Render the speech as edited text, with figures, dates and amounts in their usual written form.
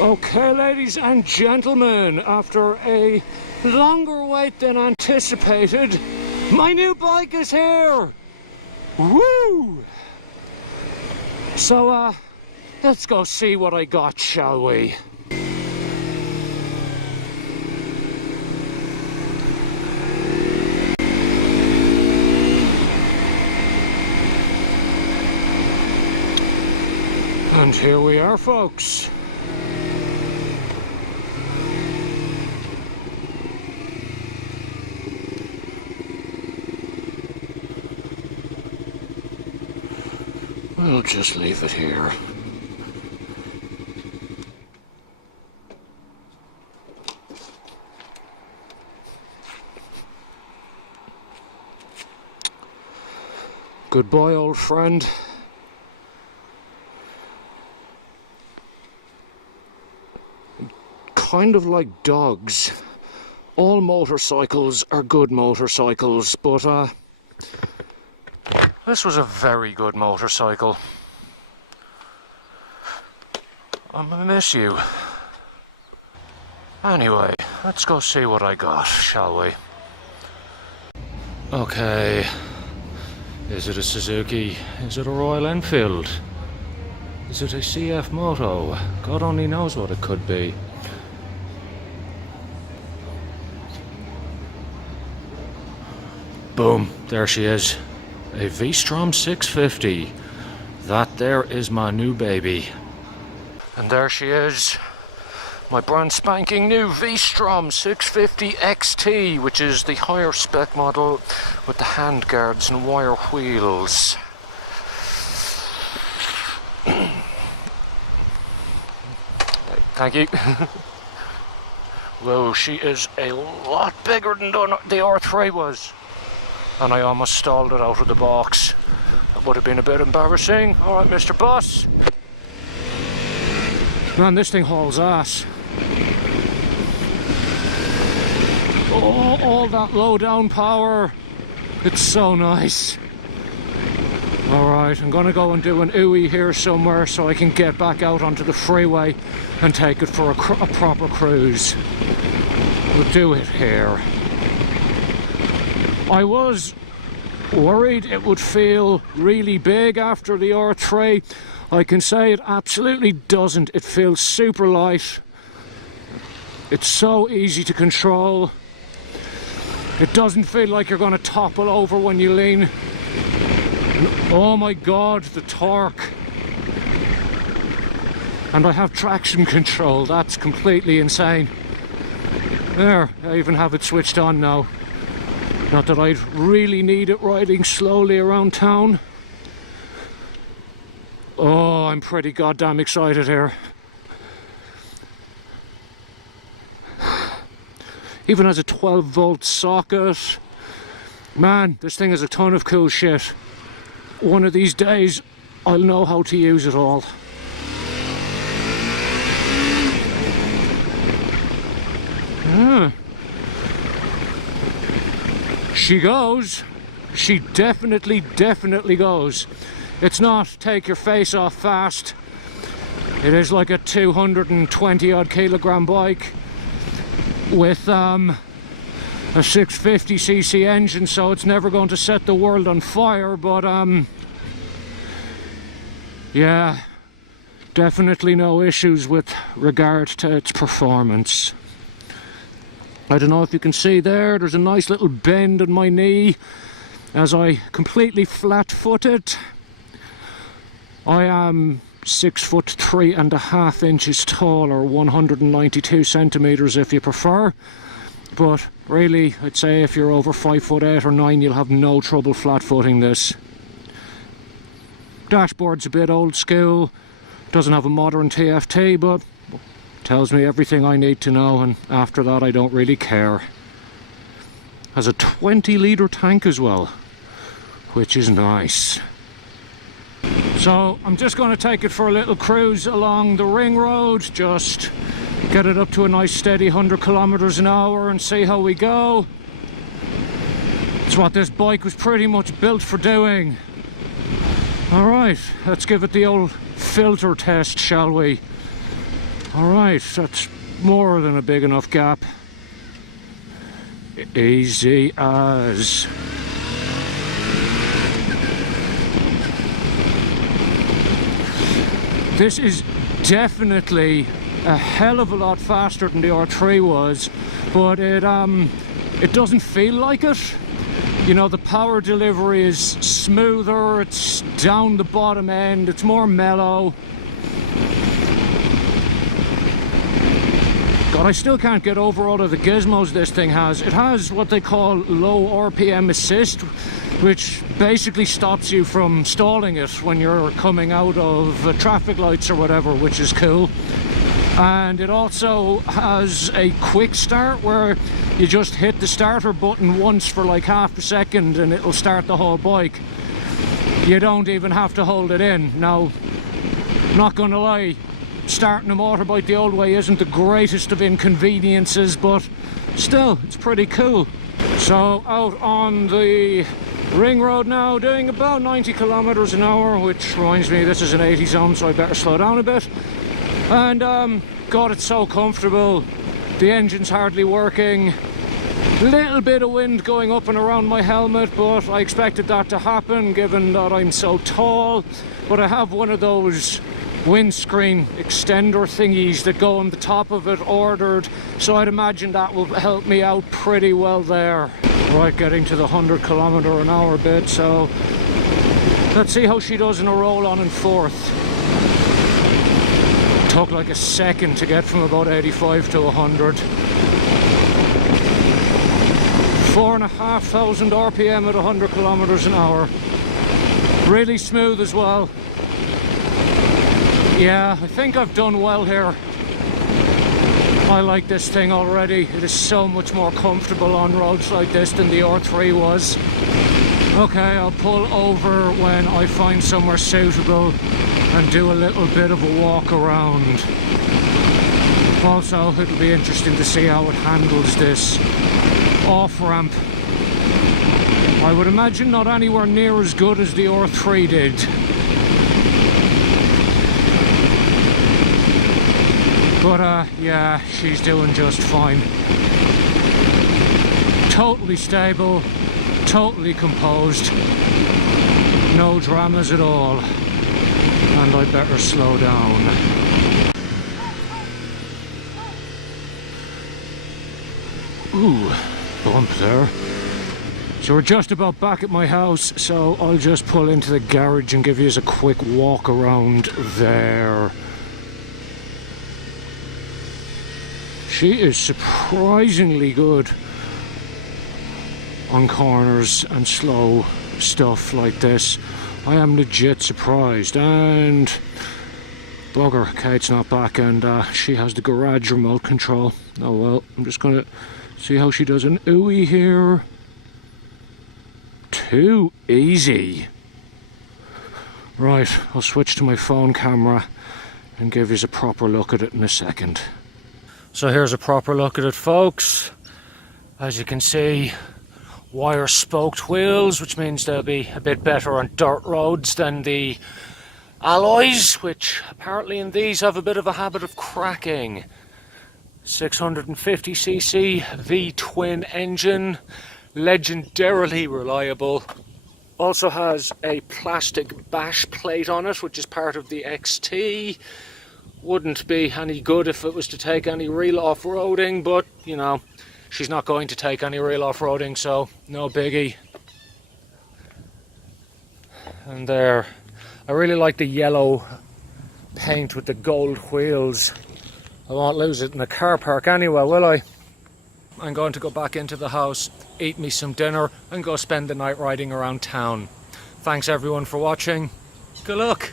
Okay, ladies and gentlemen, after a longer wait than anticipated, my new bike is here! Woo! So, let's go see what I got, shall we? And here we are, folks. We'll just leave it here. Goodbye, old friend. Kind of like dogs. All motorcycles are good motorcycles, but this was a very good motorcycle. I'm gonna miss you. Anyway, let's go see what I got, shall we? Okay. Is it a Suzuki? Is it a Royal Enfield? Is it a CF Moto? God only knows what it could be. Boom, there she is. A V-Strom 650. That there is my new baby. And there she is. My brand spanking new V-Strom 650 XT, which is the higher spec model with the handguards and wire wheels. Thank you. Whoa, she is a lot bigger than the R3 was. And I almost stalled it out of the box. That would have been a bit embarrassing. Alright, Mr. Boss. Man, this thing hauls ass. Oh, all that low down power. It's so nice. Alright, I'm gonna go and do an ooey here somewhere so I can get back out onto the freeway and take it for a proper cruise. We'll do it here. I was worried it would feel really big after the R3. I can say it absolutely doesn't. It feels super light. It's so easy to control. It doesn't feel like you're going to topple over when you lean. Oh my god, the torque. And I have traction control. That's completely insane. There, I even have it switched on now. Not that I'd really need it riding slowly around town. Oh, I'm pretty goddamn excited here. Even has a 12-volt socket. Man, this thing has a ton of cool shit. One of these days, I'll know how to use it all. She goes. She definitely goes. It's not take your face off fast. It is like a 220 odd kilogram bike with a 650cc engine, so it's never going to set the world on fire, but yeah, definitely no issues with regard to its performance. I don't know if you can see there's a nice little bend in my knee as I completely flat-footed. I am 6'3.5" tall, or 192 centimeters if you prefer, but really I'd say if you're over 5'8" or 9" you'll have no trouble flat-footing this. Dashboard's a bit old school, doesn't have a modern TFT, but tells me everything I need to know, and after that I don't really care. Has a 20-litre tank as well, which is nice. So I'm just going to take it for a little cruise along the ring road, just get it up to a nice steady 100 kilometers an hour and see how we go. It's what this bike was pretty much built for doing. Alright, let's give it the old filter test, shall we? Alright, that's more than a big enough gap. Easy as. This is definitely a hell of a lot faster than the R3 was, but it doesn't feel like it. You know, the power delivery is smoother, it's down the bottom end, it's more mellow. God, I still can't get over all of the gizmos this thing has. It has what they call low RPM assist, which basically stops you from stalling it when you're coming out of traffic lights or whatever, which is cool. And it also has a quick start where you just hit the starter button once for like half a second and it'll start the whole bike. You don't even have to hold it in. Now, not gonna lie, starting a motorbike the old way isn't the greatest of inconveniences, but still, it's pretty cool. So out on the ring road now, doing about 90 kilometers an hour, which reminds me this is an 80 zone, so I better slow down a bit. And God, it's so comfortable. The engine's hardly working. Little bit of wind going up and around my helmet, but I expected that to happen given that I'm so tall. But I have one of those windscreen extender thingies that go on the top of it ordered, so I'd imagine that will help me out pretty well there. Right, getting to the 100 kilometer an hour bit, so let's see how she does in a roll on in fourth. Took like a second to get from about 85 to 100. 4,500 RPM at 100 kilometers an hour. Really smooth as well. Yeah, I think I've done well here. I like this thing already. It is so much more comfortable on roads like this than the R3 was. Okay, I'll pull over when I find somewhere suitable and do a little bit of a walk around. Also, it'll be interesting to see how it handles this off-ramp. I would imagine not anywhere near as good as the R3 did. But yeah, she's doing just fine. Totally stable, totally composed, no dramas at all. And I better slow down. Ooh, bump there. So we're just about back at my house, so I'll just pull into the garage and give you a quick walk around there. She is surprisingly good on corners and slow stuff like this. I am legit surprised. And bugger, Kate's not back, and she has the garage remote control. Oh well, I'm just gonna see how she does an ooey here. Too easy. Right, I'll switch to my phone camera and give you a proper look at it in a second. So here's a proper look at it, folks. As you can see, wire spoked wheels, which means they'll be a bit better on dirt roads than the alloys, which apparently in these have a bit of a habit of cracking. 650cc V-twin engine, legendarily reliable. Also has a plastic bash plate on it, which is part of the XT. Wouldn't be any good if it was to take any real off-roading, but you know, she's not going to take any real off-roading, so no biggie. And there, I really like the yellow paint with the gold wheels. I won't lose it in the car park anyway, will I? I'm going to go back into the house, eat me some dinner, and go spend the night riding around town. Thanks everyone for watching. Good luck!